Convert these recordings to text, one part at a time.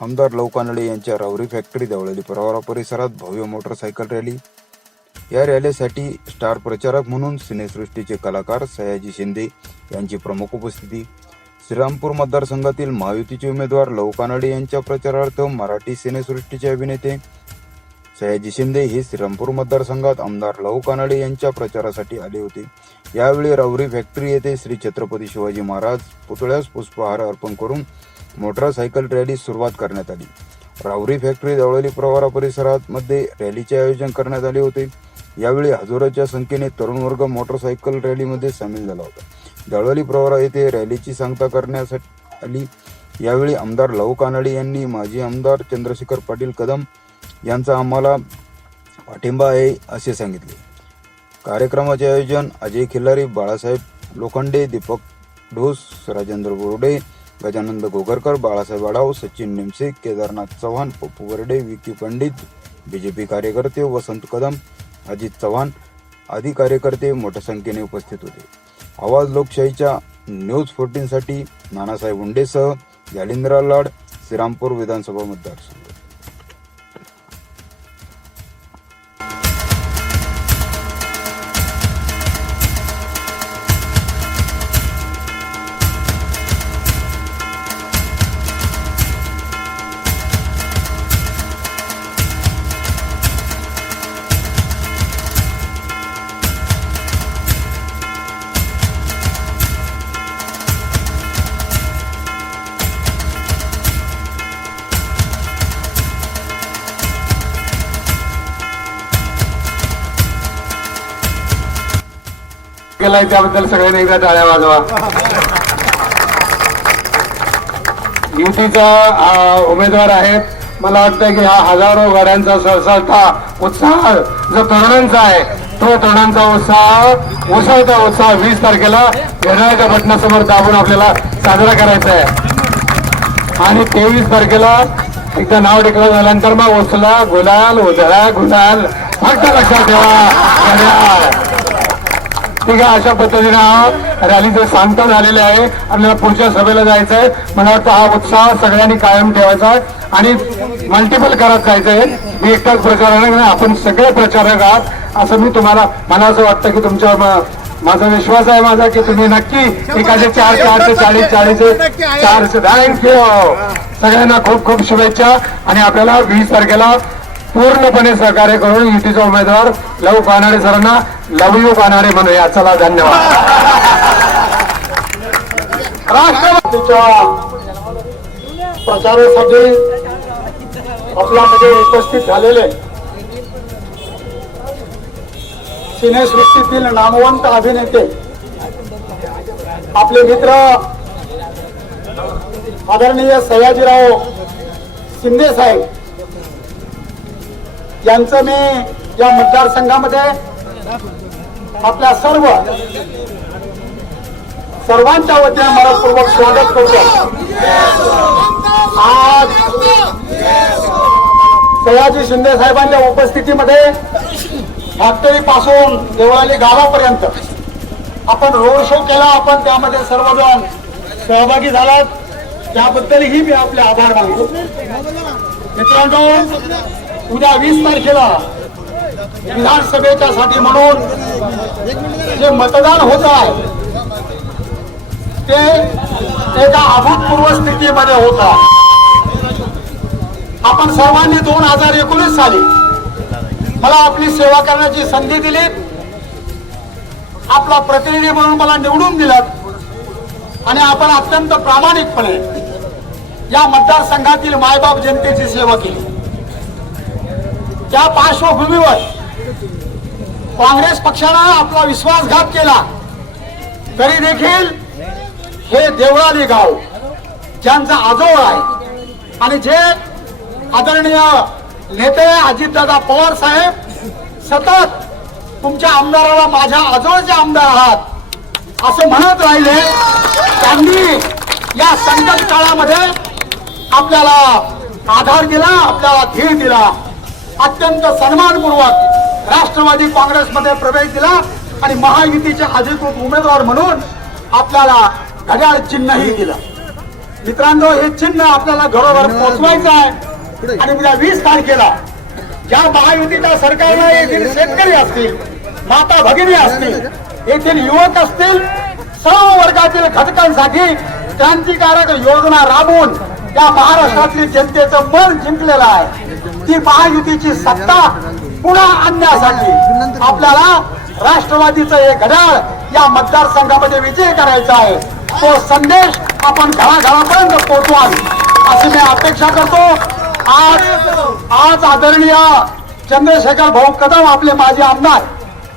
आमदार लवकानडे यांच्या रावरी फॅक्टरी जवळील प्रवारा परिसरात भव्य मोटरसायकल रॅली या रॅलीसाठी स्टार प्रचारक म्हणून सिनेसृष्टीचे कलाकार सयाजी शिंदे यांची प्रमुख उपस्थिती. श्रीरामपूर मतदारसंघातील महायुतीचे उमेदवार लवकानडे यांच्या प्रचारार्थ मराठी सिनेसृष्टीचे अभिनेते सयाजी शिंदे हे श्रीरामपूर मतदारसंघात आमदार लव कानडे यांच्या प्रचारासाठी आले होते. यावेळी रावरी फॅक्टरी येथे श्री छत्रपती शिवाजी महाराज पुतळ्यास पुष्पहार अर्पण करून मोटरसायकल रॅली सुरुवात करण्यात आली. रावरी फॅक्टरी दवळली प्रवारा परिसरात मध्ये रॅलीचे आयोजन करण्यात आले होते. यावेळी हजारोच्या संख्येने तरुण वर्ग मोटरसायकल रॅलीमध्ये सामील झाला होता. दळवली प्रवारा येथे रॅलीची सांगता करण्यासाठी आली. यावेळी आमदार लव कानडे यांनी माजी आमदार चंद्रशेखर पाटील कदम यांचा आम्हाला पाठिंबा आहे असे सांगितले. कार्यक्रमाचे आयोजन अजय खिल्लारी बाळासाहेब लोखंडे दीपक ढोस राजेंद्र बोर्डे गजानंद गोगरकर बाळासाहेब आढाव सचिन निमसे केदारनाथ चव्हाण पप्पू बर्डे विकी पंडित बीजेपी कार्यकर्ते वसंत कदम अजित चव्हाण आदी कार्यकर्ते मोठ्या संख्येने उपस्थित होते. आवाज लोकशाहीच्या न्यूज फोर्टीनसाठी नानासाहेब उंडेसह जालिंद्रा लाड श्रीरामपूर विधानसभा मतदारसंघ. केलाय त्याबद्दल सगळ्यांनी एकदा टाळ्या वाजवा. युतीचा उमेदवार आहेत. मला वाटतं की हा हजारो गाड्यांचा सरसावता उत्साह जो तरुणांचा आहे तो तरुणांचा उत्साह उसळता उत्साह वीस तारखेला घड्याळाच्या बटनासमोर दाबून आपल्याला साजरा करायचा आहे. आणि तेवीस तारखेला एकदा नाव डिक्लेअर झाल्यानंतर मग उचला गुलाल उधळा गुलाल. फक्त लक्षात ठेवा घड्याळ ठीक आहे अशा पद्धतीने हा रॅलीचं सांगता झालेलं आहे आपल्याला पुढच्या सभेला जायचं आहे. मला वाटतं हा उत्साह सगळ्यांनी कायम ठेवायचा आहे आणि मल्टिपल करत जायचं आहे. मी एकटाच प्रचारक नाही आपण सगळे प्रचारक आहात. असं मी तुम्हाला मला असं वाटतं की तुमच्या माझा विश्वास आहे माझा की तुम्ही नक्की एखादे चार चार ते चाळीस चाळीस चार थँक्यू सगळ्यांना खूप खूप शुभेच्छा आणि आपल्याला वीस तारखेला पूर्णपणे सहकार्य करून युतीचा उमेदवार लव कानाडे सरांना लव यू कानाडे म्हणूया. चला धन्यवाद. राष्ट्रवादीच्या प्रचारासाठी आपल्यामध्ये उपस्थित झालेले सिनेसृष्टीतील नामवंत अभिनेते आपले मित्र आदरणीय सयाजीराव शिंदे साहेब यांचं मी या मतदारसंघामध्ये आपल्या सर्व सर्वांच्या वतीने मनपूर्वक स्वागत करतो. आज सयाजी शिंदे साहेबांच्या उपस्थितीमध्ये फॅक्टरी पासून देवळाली गावापर्यंत आपण रोड शो केला आपण त्यामध्ये सर्वजण सहभागी झालात. त्याबद्दलही मी आपले आभार मानतो. मित्रांनो उद्या वीस तारखेला विधानसभेच्या साठी म्हणून जे मतदान होत आहे ते एका अभूतपूर्व स्थितीमध्ये होत आहे. आपण सर्वांनी दोन हजार एकोणीस साली मला आपली सेवा करण्याची संधी दिली आपला प्रतिनिधी म्हणून मला निवडून दिलात आणि आपण अत्यंत प्रामाणिकपणे या मतदारसंघातील मायबाप जनतेची सेवा केली. त्या पार्श्वभूमीवर काँग्रेस पक्षानं आपला विश्वासघात केला. तरी देखील हे देवळाली गाव ज्यांचा आजोळ आहे आणि जे आदरणीय नेते अजितदादा पवार साहेब सतत तुमच्या आमदाराला माझ्या आजोळचे आमदार आहात असं म्हणत राहिले त्यांनी या संकट काळामध्ये आपल्याला आधार दिला आपल्याला धीर दिला. अत्यंत सन्मानपूर्वक राष्ट्रवादी काँग्रेसमध्ये प्रवेश दिला आणि महायुतीचे अधिकृत उमेदवार म्हणून आपल्याला घड्याळ चिन्हही दिलं. मित्रांनो हे चिन्ह आपल्याला घरोघर पोहोचवायचं आहे. आणि उद्या वीस तारखेला ज्या महायुतीच्या सरकारला येथील शेतकरी असतील माता भगिनी असतील येथील युवक असतील सर्व वर्गातील घटकांसाठी क्रांतिकारक योजना राबवून त्या महाराष्ट्रातील जनतेचं मन जिंकलेलं आहे. ती महायुतीची सत्ता पुन्हा आणण्यासाठी आपल्याला राष्ट्रवादीचं हे घड्याळ या मतदारसंघामध्ये विजय करायचा आहे. तो संदेश आपण घराघरापर्यंत पोहोचवाल अशी मी अपेक्षा करतो. आज आज आदरणीय चंद्रशेखर भाऊ कदम आपले माजी आमदार.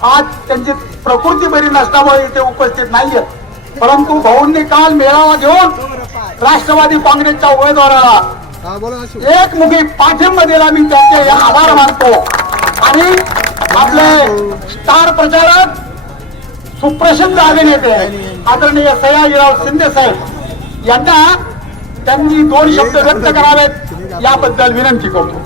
आज त्यांची प्रकृती बरी नसल्यामुळे इथे उपस्थित नाहीयेत परंतु भाऊंनी काल मेळावा घेऊन राष्ट्रवादी काँग्रेसच्या उमेदवाराला एक मुखी पाठिंबा दिला मी त्यांचे आभार मानतो. आणि आपले स्टार प्रचारक सुप्रसिद्ध अभिनेते आदरणीय सयाजीराव शिंदे साहेब यांना त्यांनी दोन शब्द व्यक्त करावेत याबद्दल विनंती करतो.